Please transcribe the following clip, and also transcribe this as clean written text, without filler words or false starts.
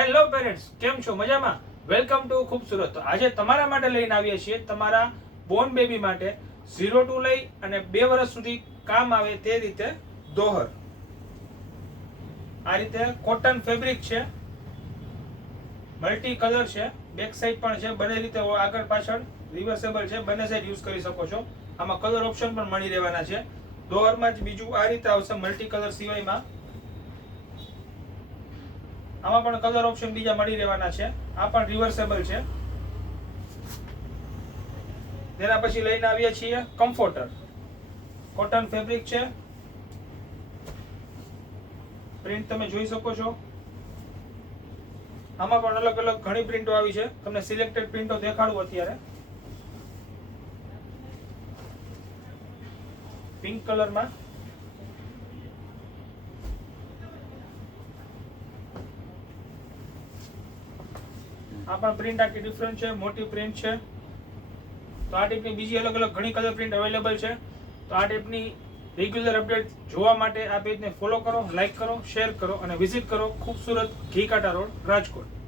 Hello parents, કેમ છો? મજામાં? વેલકમ ટુ ખૂબસૂરત. તો આજે તમારા માટે લઈને આવીએ છીએ તમારા બોર્ન બેબી માટે 0 to લઈ અને 2 વર્ષ સુધી કામ આવે તે રીતે દોહર. આ રીતે કોટન ફેબ્રિક છે, મલ્ટી કલર છે, બેક સાઈડ પણ છે, બંને રીતે આગળ પાછળ રિવર્સેબલ છે, બંને સાઈડ યુઝ કરી શકો છો. આમાં કલર ઓપ્શન પણ મળી રહેવાના છે. દોહરમાં જ બીજું આ રીતે આવશે મલ્ટી કલર સિવાયમાં. આમાં પણ કલર ઓપ્શન બીજા મળી રહેવાના છે. આ પણ રિવર્સેબલ છે. તેના પછી લઈને આવીએ છીએ કમ્ફર્ટર. કોટન ફેબ્રિક છે, પ્રિન્ટ તમે જોઈ શકો છો. આમાં પણ અલગ અલગ ઘણી પ્રિન્ટો આવી છે. તમને સિલેક્ટેડ પ્રિન્ટો દેખાડું અત્યારે. પિંક કલરમાં, આ પણ પ્રિન્ટ આખી ડિફરન્ટ છે, મોટી પ્રિન્ટ છે. તો આ ટાઈપની બીજી અલગ અલગ ઘણી કલર પ્રિન્ટ અવેલેબલ છે. તો આ ટાઈપની રેગ્યુલર અપડેટ જોવા માટે આ પેજને ફોલો કરો, લાઈક કરો, શેર કરો અને વિઝિટ કરો ખૂબસૂરત ઘી કાંટા રોડ, રાજકોટ.